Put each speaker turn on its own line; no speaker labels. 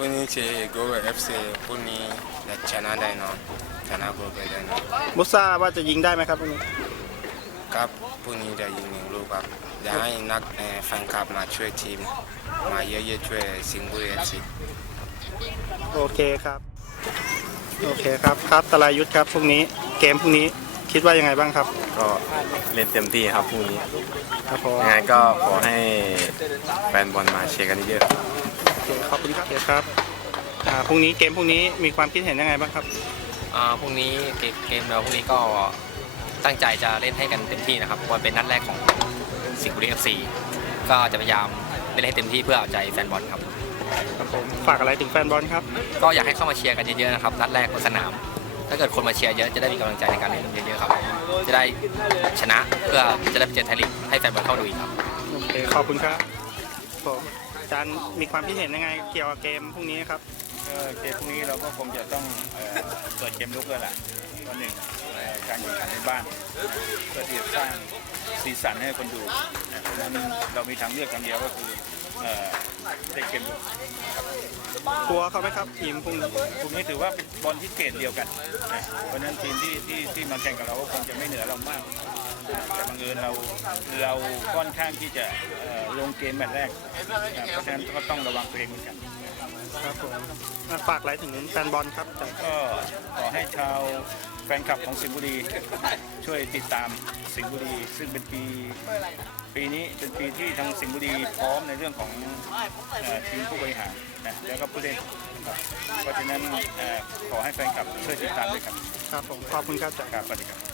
พรุ่งนี้เชียร์โกเอฟซีพรุ่งนี้จะชนะได้เนาะชนะโกไปได้เนาะ
มุซ่าว่าจะยิงได้ไหมครับวันนี้
ครับพรุ่งนี้จะยิงหนึ่งลูกครับอยากให้นักแฟนคลับมาช่วยทีมมาเยอะๆช่วยสิงห์บุรีเอฟซี
โอเคครับโอเคครับครับสรายุทธครับพรุ่งนี้เกมพรุ่งนี้คิดว่ายังไงบ้างครับ
ก็เล่นเต็มที่ครับพรุ่งนี้
ครับผม
ยังไงก็ขอให้แฟนบอลมาเชียร์กันเยอะ
โอเคขอบคุณครับโอเคครับพรุ่งนี้เกมพรุ่งนี้มีความคิดเห็นยังไงบ้างครับ
พรุ่งนี้เกมเราพรุ่งนี้ก็ตั้งใจจะเล่นให้กันเต็มที่นะครับเพราะว่าเป็นนัดแรกของสิงห์บุรี FC ก็จะพยายามเล่นให้เต็มที่เพื่อเอาใจแฟนบอลครับ
ครับผมฝากอะไรถึงแฟนบอลครับ
ก็อยากให้เข้ามาเชียร์กันเยอะๆนะครับนัดแรกบนสนาม ถ้าเกิดคนมาเชียร์เยอะจะได้มีกำลังใจในการเล่นเยอะๆครับจะได้ชนะเพื่อจะได้ไปเจอไทยลีกให้แฟนบอลเข้าดูอีกครับ
โอเคขอบคุณครับผมอาจารย์มีความคิดเห็นยังไงเกี่ยวกับเกมพรุ่งนี้ครับ
เกมพรุ่งนี้เราก็คงจะต้องเปิดเกมลุกแล้วล่ะข้อหนึ่งการแข่งขันในบ้านเพื่อที่จะสร้างสีสันให้คนดูเพราะฉะนั้นเรามีทางเลือกทางเดียวก็คือเล่นเกมลุก
กลัวเขาไหมครับทีมพรุ่งนี้
พรุ่งนี้ถือว่าเป็นบอลที่เกรดเดียวกันเพราะฉะนั้นทีมที่มาแข่งกับเราก็คงจะไม่เหนือเรามากแต่บังเอิญเราค่อนข้างที่จะลงเกมแมตช์แรกเพราะฉะนั้นก็ต้องระวังตัวเองเหมือนกัน
ครับผมฝากอะไรถึงแฟนบอลครับอาจารย์
ก็ขอให้ชาวแฟนคลับของสิงห์บุรีช่วยติดตามสิงห์บุรีซึ่งเป็นปีนี้เป็นปีที่ทางสิงห์บุรีพร้อมในเรื่องของทีมผู้บริหารนะแล้วก็ผู้เล่นนะครับเพราะฉะนั้นขอให้แฟนคลับช่วยติดตามด้วยครับ
ครับผมขอบคุณครับอาจารย์
ครับสวัสดีครับ